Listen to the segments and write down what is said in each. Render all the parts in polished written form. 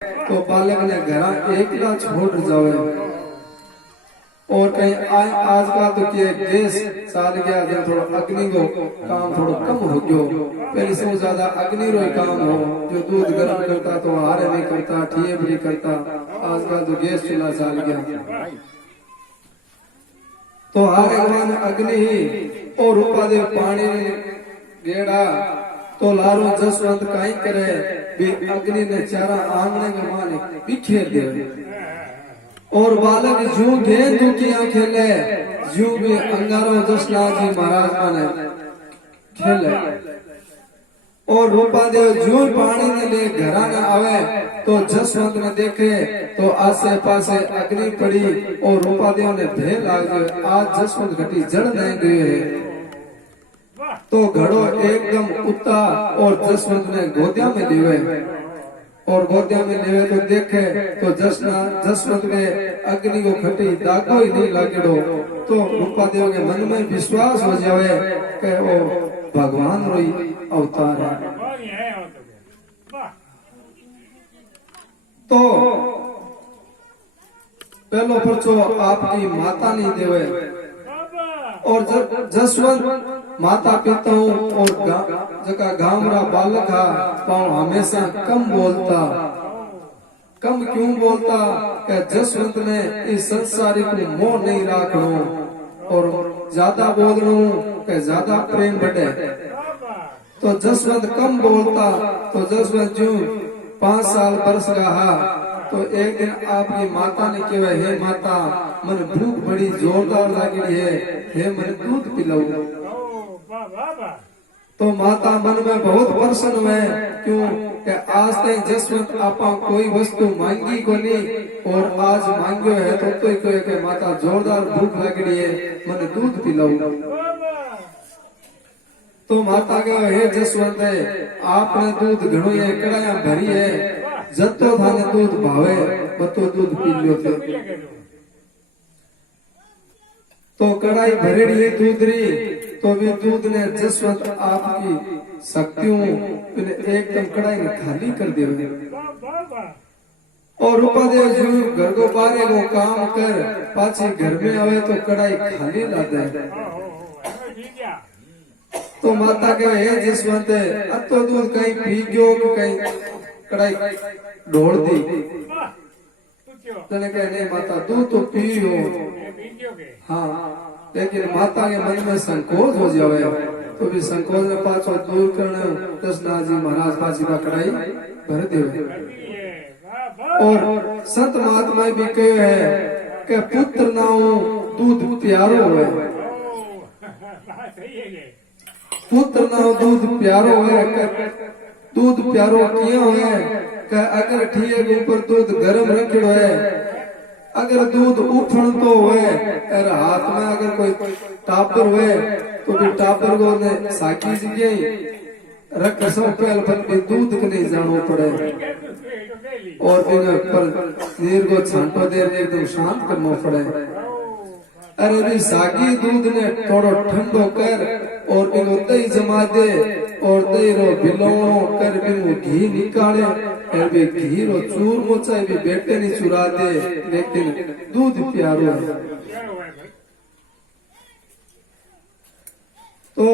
तो बालक ने घर एकला छोड़ जावे। और कहीं आजकल तो क्या गैस चाल गया, जब थोड़ा अग्नि को काम थोड़ा कम हो गयो। पहले से ज्यादा अग्नि रो काम हो, जो दूध गर्म करता तो हारे नहीं करता, ठिए भी करता। आजकल तो गैस चूल्हा चाल गया, तो हारे मन अग्नि ही। और उपादेव पानी गेड़ा तो लारो जसवंत काई करे, भी अग्नि ने चारा आंगने के माने बिखेर दे। और बालक जू गेंद दुखिया खेले, जू भी अंगारो जसनाथ जी महाराज माने खेले। और रूपादेव जू पानी ने ले घरा न आवे, तो जसवंत ने देखे तो आसे पासे अग्नि पड़ी। और रूपादेव ने भय लाग गयो, आज जसवंत घटी जड़ नहीं गए। तो घड़ो एकदम उता और जसवंत ने गोदिया में लेवे। और गोदिया में लेवे तो देखे तो जसवंत में अग्नि को खटी दागो ही नहीं लागेड़ो। तो रूपादेव के मन में विश्वास हो जावे कि वो भगवान रोई अवतार है। तो पहलो परचो आपकी माता नहीं देवे। और जसवंत माता पिता और जका गामरा बालक हा पाँव हमेशा कम बोलता। कम क्यों बोलता कि जसवंत ने इस संसारी को मोह नहीं राखनो। और ज्यादा बोलनो कि ज्यादा प्रेम बढ़े। तो जसवंत कम बोलता। तो जसवंत जो 5 साल बरस रहा, तो एक दिन आपकी माता ने कहा, हे माता मन भूख बड़ी जोरदार लगी है, हे मन दूध पिलाओ। तो माता मन में बहुत प्रसन्न हुए, क्यों कि आज तक जसवंत आपा कोई वस्तु मांगी को नहीं। और आज मांगो है तो कहे माता जोरदार भूख लगी है, मन दूध पिलाओ। तो माता कहे, हे जसवंत आपने दूध घणो है, कड़ाया भरी है, जतो थाने दूध भावे बतो दूध पी लियो थे। तो कड़ाई भरेड़ी है दूध री। तो भी दूध ने जसवंत आपकी शक्तियों एकदम कड़ाई में खाली कर दिया। और रूपादेव जी घर को बारे को काम कर पाछे घर में आवे तो कड़ाई खाली ला दे। तो माता कहे, हे जसवंत अब तो दूध कहीं पी गयो कि कहीं कड़ाई ढोड़ दी। तने कहे, नहीं माता दूध तो पियो। हाँ, लेकिन माता के मन में संकोच हो जावे। तो भी संकोच ने पाछो दूर करने जसनाथ जी महाराज पाछी बा कड़ाई भर देवे। और संत महात्मा भी कहे है कि पुत्र नाऊ दूध प्यारो है। पुत्र नाऊ दूध प्यारो है। दूध प्यारो क्यों है कि अगर ठिए के ऊपर दूध गर्म रखियो है, अगर दूध उफण तो हुए और हाथ में अगर कोई टापर हुए तो भी टापर को ने साकी जगह रख सो पहल पर दूध के नहीं जानो पड़े। और दिन पर नीर को छांटो देर एकदम शांत करना पड़े। अरे भी सागी दूध ने थोड़ो ठंडो कर और इनको दही जमा दे और दही रो बिलोणो कर बिनु घी निकाले। और भी घी रो चूर मोचाई भी बेटे नहीं चुरा दे, लेकिन दूध प्यारो है। तो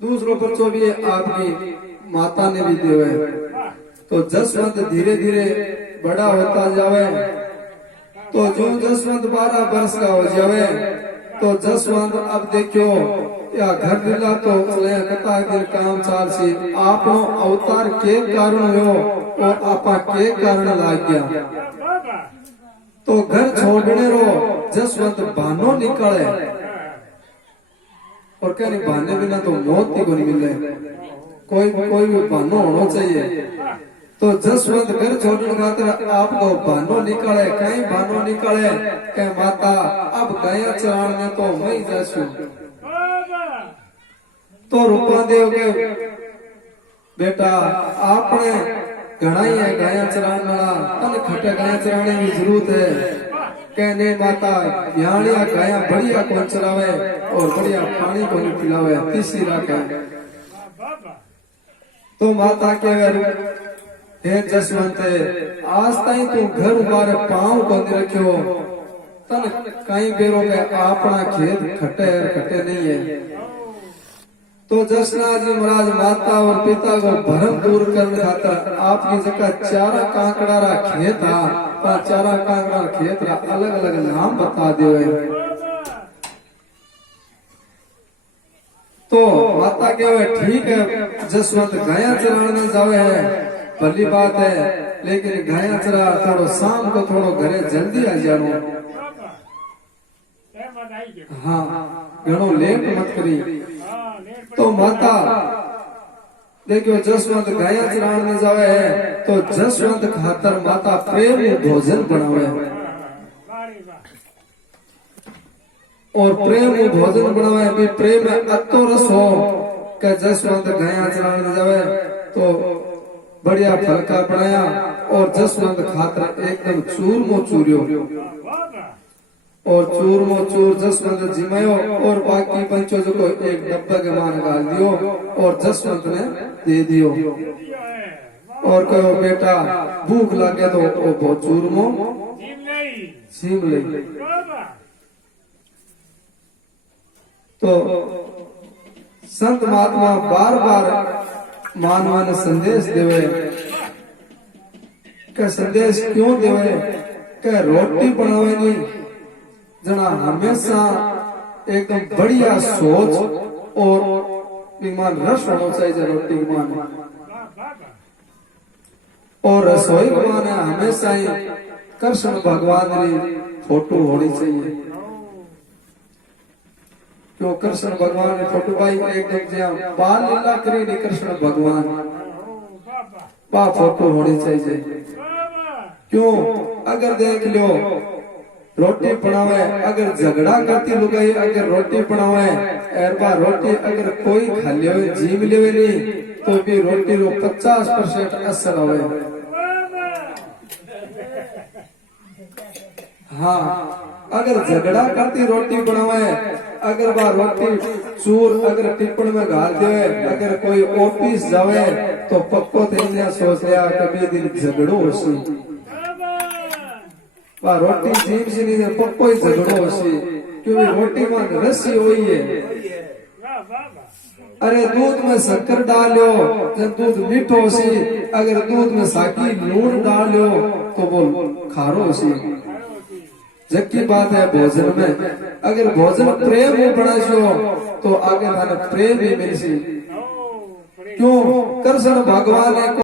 दूसरों पर जो भी आपकी माता ने भी देवे। तो जसवंत धीरे धीरे बड़ा होता जावे। तो जो जसवंत 12 वर्ष का हो जावे, तो जसवंत अब देखो या घर दिला तो कता दिन काम चाल सी आपनो अवतार के कारण हो और आपा के कारण लाग गया। तो घर छोड़ने रो जसवंत बहानो निकले। और क्या नहीं, बहाने बिना तो मौत ही को नहीं मिले। कोई भी बहानो होना चाहिए। तो जसवंत घर छोड़ने खातिर आपको बहानो निकले। कहीं बहानो निकले के माता अब गया चराने तो मैं जासू। तो रूपादेव के बेटा आपने घना ही है गाया चराने वाला, तन खटे गाया चराने की जरूरत है। कहने माता यानिया गाया बढ़िया कौन चरावे और बढ़िया पानी को पिलावे, तीसरी राखे। तो माता कहे हे जसवंत आज ताई तू घर मारे पांव बंद रखियो तन कई बेरों के अपना खेत खटे नहीं है। तो जसना जी महाराज माता और पिता को भरम दूर करने खातर आपकी जगह चारा कांकड़ा रा खेत था पर चारा कांकड़ा खेत रा अलग अलग नाम बता दियो है। तो माता कहे ठीक है जसवंत गाया चराने जावे है भली बात है लेकिन गाया चरा थोड़ो शाम को थोड़ो घरे जल्दी आ जानो। हाँ घणो लेट मत करी। तो माता देखियो जसवंत गाया चराने जावे है तो जसवंत खातर माता प्रेम भोजन बनावे और प्रेम भोजन बनावे भी प्रेम में अतो रस हो कि जसवंत गाया चराने जावे तो बढ़िया फलका बनाया और जसवंत खातर एकदम चूरमो चूरियो और चूरमो चूर जसवंत जिमायो और बाकी पंचो जो को एक डब्बा के मान डाल दियो और जसवंत ने दे दियो और कहो बेटा भूख लगे तो वो चूरमो सीम ले। तो संत महात्मा बार बार मानवा ने संदेश देवे के संदेश क्यों देवे के रोटी बनावे नहीं जना हमेशा एकदम बढ़िया सोच और विमान रस होना चाहिए रोटी मान और रसोई मान हमेशा ही कृष्ण भगवान की फोटो होनी चाहिए क्यों कृष्ण भगवान की फोटो भाई एकदम जहाँ बाल लीला करी नहीं कृष्ण भगवान बा फोटो होनी चाहिए। क्यों अगर देख लो रोटी बनावे अगर झगड़ा करती लुगाई अगर रोटी बनावे एरबा रोटी अगर कोई खा ले जीव ले नहीं तो भी रोटी रो 50% असर होवे। हाँ अगर झगड़ा करती रोटी बनावे अगर बा रोटी चूर अगर टिप्पण में गाल दे अगर कोई ऑफिस जावे तो पक्को थे सोच लिया कभी दिन झगड़ो होसी वह रोटी जीव से नहीं पक्को ही झगड़ो होसी क्योंकि रोटी में रसी हुई है। अरे दूध में शक्कर डालो जब दूध मीठो होसी अगर दूध में साकी लूण डालो तो वो खारो होसी। जबकि बात है भोजन में अगर भोजन प्रेम में बनाशो तो आगे थाने प्रेम ही मिलसी। क्यों कृष्ण भगवान